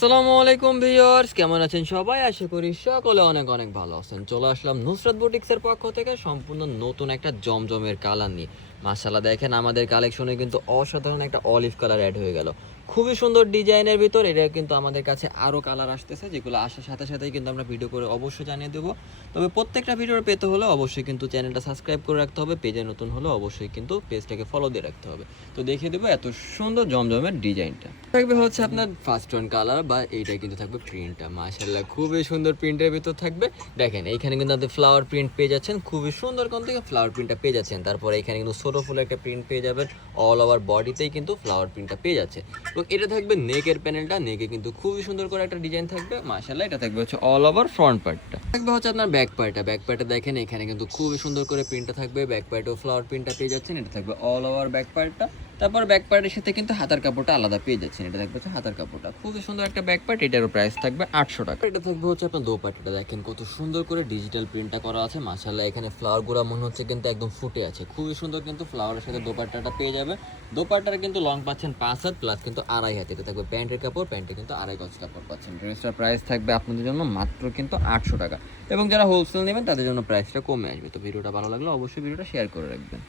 আসসালামু আলাইকুম ভিউয়ার্স, কেমন আছেন সবাই? আশা করি সকলে অনেক অনেক ভালো আছেন। চলে আসলাম নুসরাত বুটিক্সের পক্ষ থেকে সম্পূর্ণ নতুন একটা জমজমের কালার নিয়ে। মাশাআল্লাহ, দেখেন আমাদের কালেকশনে কিন্তু অসাধারণ একটা অলিভ কালার অ্যাড হয়ে গেল। খুবই সুন্দর ডিজাইনের ভিতর এটা কিন্তু আমাদের কাছে আরও কালার আসতেছে, যেগুলো আসার সাথে সাথেই কিন্তু আমরা ভিডিও করে অবশ্যই জানিয়ে দেবো। তবে প্রত্যেকটা ভিডিও পেতে হলে অবশ্যই কিন্তু চ্যানেলটা সাবস্ক্রাইব করে রাখতে হবে পেজে নতুন হলে অবশ্যই কিন্তু পেজটাকে ফলো দিয়ে রাখতে হবে। তো দেখিয়ে দেবো এত সুন্দর জমজমের ডিজাইনটা থাকবে হচ্ছে আপনার ফার্স্ট ওয়ান কালার বা এইটা কিন্তু থাকবে প্রিন্টটা মাশাল্লাহ খুবই সুন্দর প্রিন্টের ভিতর থাকবে। দেখেন, এইখানে কিন্তু আপনি ফ্লাওয়ার প্রিন্ট পেয়ে যাচ্ছেন, খুবই সুন্দর কোন থেকে ফ্লাওয়ার প্রিন্টটা পেয়ে যাচ্ছেন, তারপরে এখানে কিন্তু ছোটো ফুলের একটা প্রিন্ট পেয়ে যাবেন। অল ওভার বডিতেই কিন্তু ফ্লাওয়ার প্রিন্টটা পেয়ে যাচ্ছে। তো এটা থাকবে নেকের প্যানেলটা নেকে কিন্তু খুবই সুন্দর করে একটা ডিজাইন থাকবে। মাসাল্লাহ এটা থাকবে হচ্ছে অল ওভার ফ্রন্ট পার্টটা থাকবে হচ্ছে আপনার ব্যাক পার্টটা ব্যাক পার্টটা দেখেন, এখানে কিন্তু খুবই সুন্দর করে প্রিন্টটা থাকবে। ব্যাক পার্টেও ফ্লাওয়ার প্রিন্টটা পেয়ে যাচ্ছেন। এটা থাকবে অল ওভার ব্যাক পার্টটা তারপর ব্যাক পার্টের সাথে কিন্তু হাতার কাপড়টা আলাদা পেয়ে যাচ্ছেন। এটা হচ্ছে হাতার কাপড়টা। খুবই সুন্দর একটা ব্যাক পার্ট এটারও প্রাইস থাকবে আটশো টাকা। এটা থাকবে হচ্ছে আপনার দোপাট্টাটা। দেখেন কত সুন্দর করে ডিজিটাল প্রিন্টটা করা আছে। মাশাল্লাহ এখানে ফ্লাওয়ারগুলা মনে হচ্ছে কিন্তু একদম ফুটে আছে। খুবই সুন্দর কিন্তু ফ্লাওয়ারের সাথে দোপাট্টাটা পেয়ে যাবে। দোপাট্টার কিন্তু লং পাচ্ছেন পাঁচ হাত প্লাস কিন্তু আড়াই হাত। এটা থাকবে প্যান্টের কাপড় প্যান্টে কিন্তু আড়াই গজ কাপড় পাচ্ছেন। ড্রেসটার প্রাইস থাকবে আপনাদের জন্য মাত্র কিন্তু আটশো টাকা। এবং যারা হোলসেল নেবেন তাদের জন্য প্রাইসটা কমে আসবে। তো ভিডিওটা ভালো লাগলে অবশ্যই ভিডিওটা শেয়ার করে রাখবেন।